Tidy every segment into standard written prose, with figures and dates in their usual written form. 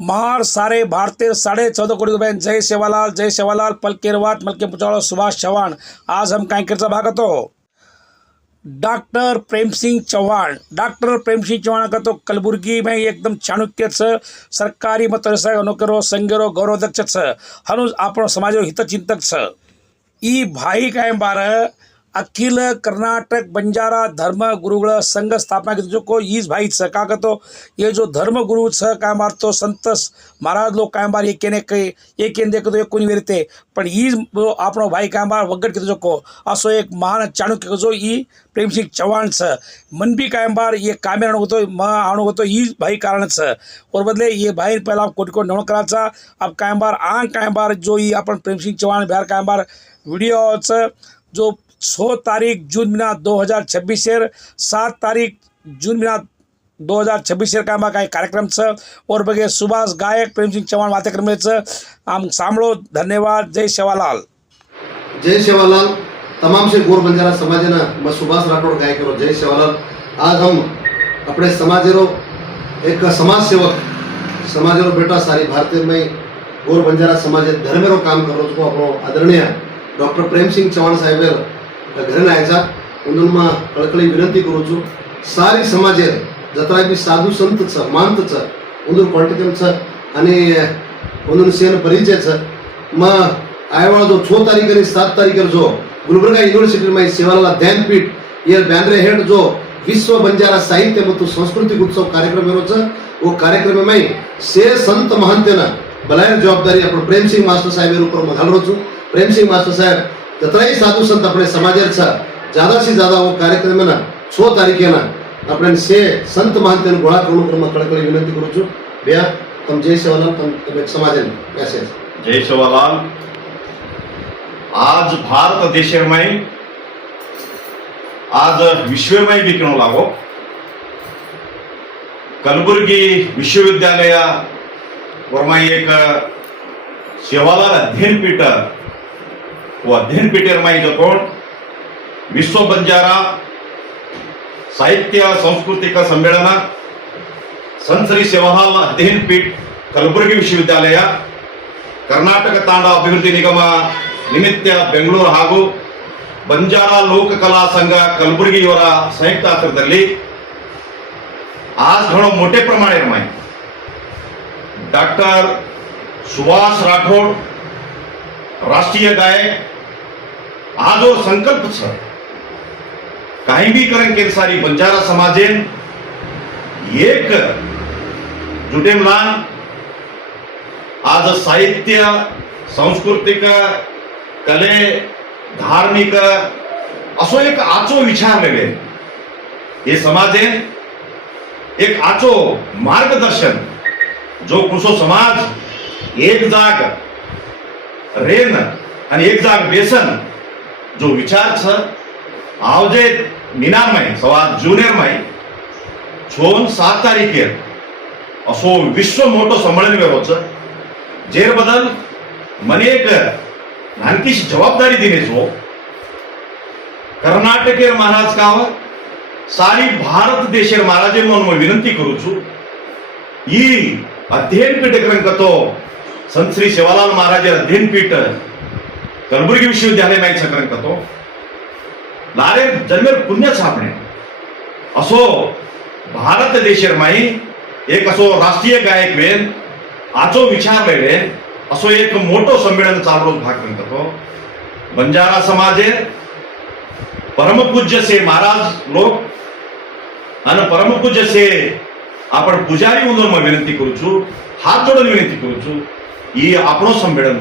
महार सारे भारतीय 14.5 करोड़ रुपये जय सेवालाल पलकेरवात मलके पुचाड़ो सुभाष चौहान। आज हम कांकेरचा भाग तो डॉक्टर प्रेम सिंह चौहान का तो कलबुर्गी में एकदम चाणक्य सरकारी मत नोकरो संगेरो गौरवाध्यक्ष हनुज आपण समाज हितचिंतक ई भाई काय बार अखिल कर्नाटक बंजारा धर्म गुरुगुल संघ स्थापना की जो को ईज भाई का तो ये जो धर्म गुरु काय मार तो संत महाराज लोग काय बार एक देखो तो कोणी वेरते पण ईज आपणो भाई काय बार वगड की जो को असो एक महान चाणक्य जो ई प्रेम सिंह चौहान मन भी काय बार ये कामे होतो आणू होतो ईज भाई कारण और बदले ये भाई पहला कोटी कोटी नमन कराचा अब काय बार जो ई अपन प्रेम सिंह चौहान बिहार काय बार वीडियो जो 6 तारीख जून महीना 2026 7 तारीख जून महीना 2026 का कार्यक्रम और बगे सुभाष गायक प्रेम सिंह चौहान वाते क्रम आम सामलो। धन्यवाद। जय सेवालाल। जय सेवालाल। तमाम से गोर बंजारा समाज ना मैं सुभाष राठौड़ गायक रो जय सेवालाल। आज हम अपने समाज रो एक समाज सेवक समाज रो बेटा सारी भारतीय में गोर बंजारा समाज धर्म रो काम करो को अपनो आदरणीय डॉक्टर प्रेम सिंह चौहान साहेब घरे आयचा उन्होंने कळकळी विनंती करू छू सारी समाज जत्रा भी साधु संत महंत उन्होंने पॉलिटिकल आणि उन्होंने सेन परिचय मैं आयवाला जो 6 तारीख और 7 तारीख जो गुलबर्गा यूनिवर्सिटी में सेवालाल ध्यानपीठ ये बैनरे हेड जो विश्व बंजारा साहित्य ಮತ್ತು सांस्कृतिक उत्सव कार्यक्रम वो कार्यक्रम में से संत महंत बलायर जवाबदारी अपन प्रेम सिंह मास्टर साहेब ऊपर घालो छू। प्रेम सिंह मास्टर साहेब जतरा ही साधु संत अपने समाज ज्यादा से ज्यादा वो कार्यक्रम में 6 तारीख अपने से संत महंत गोळा करून कळकळी विनंती करू छू। भैया तुम जय सेवालाल तुम समाज मैसेज। जय सेवालाल। आज भारत देश में आज विश्व में भी क्यों लागो कलबुर्गी विश्वविद्यालय वरमा एक सेवालाल अध्ययनपीठ वो अध्ययनपीठ में जो कोण विश्व बंजारा साहित्य सांस्कृतिक सम्मेलन संत श्री सेवालाल अध्ययनपीठ कलबुर्गी विश्वविद्यालय कर्नाटक तांडा अभिवृद्धि निगम निमित्त बेंगलूರು ಹಾಗೂ बंजारा लोक कला संघ कलबुर्गी संयुक्त आश्रयदल्ली आज घणो मोठे प्रमाणे में डॉक्टर सुभाष राठौड़ राष्ट्रीय गायक आज और संकल्प कहीं भी करें के सारी बंजारा समाजेन एक जुटेमलान आज साहित्य सांस्कृतिक कले धार्मिक असो एक आचो विचार लेले ये समाजेन एक आचो मार्गदर्शन जो कुसो समाज एक जाग रेन आणि एक जाग बेसन जो विचार आवजे निनार में सवा जूनियर में 6-7 तारीखे असो विश्व मोठो संमेलन व्यवच जेर बदल मने एक नानकीशी जबाबदारी दिने जो कर्नाटकेर महाराज का सारी भारत देशेर महाराजे म्हणून विनंती करू छू ई अध्ययनपीठ तो संत श्री सेवालाल महाराज अध्ययनपीठ कलबुर्गी विश्वविद्यालय में सकरंक तो लारे जन्मेर पुण्य छापणे असो भारत देशेर माई एक असो राष्ट्रीय गायक वेन आचो विचार लेले असो एक मोठो संमेलन चालू भाग तो बंजारा समाजे परम पूज्य से महाराज लोक आणि परम पूज्य से आपण पुजारी म्हणून विनंती करू छू हात जोडून विनंती करू छू ई आपणो संमेलन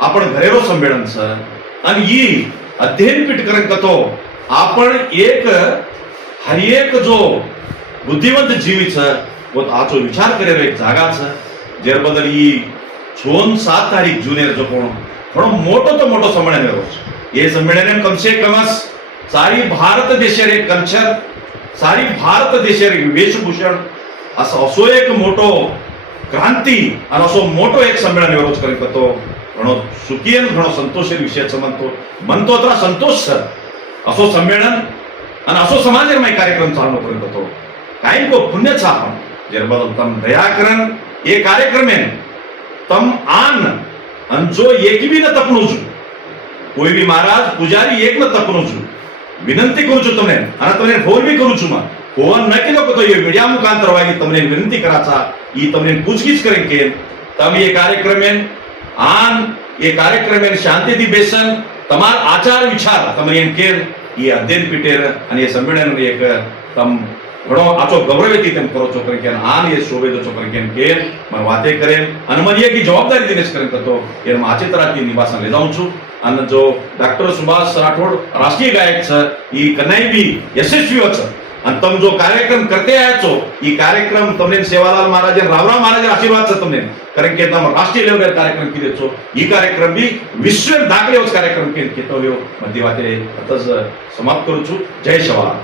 आपण घरेरो संमेलन आणि ई अध्ययनपीठ करंक तो आपण एक हर एक जो बुद्धिवंत जीवी वो आचो विचार करेलो एक जागा जेर बदल ई 6-7 तारीख जूनियर जो कोण थोडो मोठो तो मोठो सम्मेलन है ये सम्मेलन कम से कम सारी भारत देशेर एक कल्चर सारी भारत देशेर वेशभूषण असो एक मोठो क्रांती आणि असो मोठो एक संमेलन व्यवस्थ करीत तो घणो सुखी आणि घणो संतोषी विषय म्हणतो तर संतोष असो संमेलन आणि असो समाज कार्यक्रम चालू करीत तो काही को पुण्य छापण जेर बदल तम दया करन ये कार्यक्रम में तम आन अन जो एक भी न तपणू छू कोई भी महाराज पुजारी एक न तपणू छू विनंती करू છું તમને અને તમને ફોન બી કરું છું માં ફોન ન કીધો કે તો એ મીડિયા મુખાંતર વાગી તમને વિનંતી કરાચા ઈ તમને પૂછગીછ કરે કે તમે એ કાર્યક્રમ में આન એ કાર્યક્રમ में શાંતિ થી બેસન તમાર આચાર વિચાર તમે એમ કે એ અધ્યયન પીઠેર અને એ સંમેલન એક તમ ઘણો આચો ગૌરવથી તેમ કરો છો કરે કે આન એ શોભે છો કરે કે મને વાતે કરે અને મને એક જવાબદારી દિનેશ કરે તો એ આચેતરાથી નિવાસન લઈ જાઉં છું અને જો ડોક્ટર સુભાષ રાઠોડ રાષ્ટ્રીય ગાયક છે એ કનાઈ બી યશસ્વી છે અને તમે જો કાર્યક્રમ કરતે આયા છો એ કાર્યક્રમ તમને સેવાલાલ મહારાજ રાવરા મહારાજ આશીર્વાદ છે તમને કારણ કે તમે રાષ્ટ્રીય લેવલે કાર્યક્રમ કીધો છો એ કાર્યક્રમ બી વિશ્વ દાખલે કાર્યક્રમ કહેતો મધ્ય વાતે સમાપ્ત કરું છું. જય સેવાલાલ.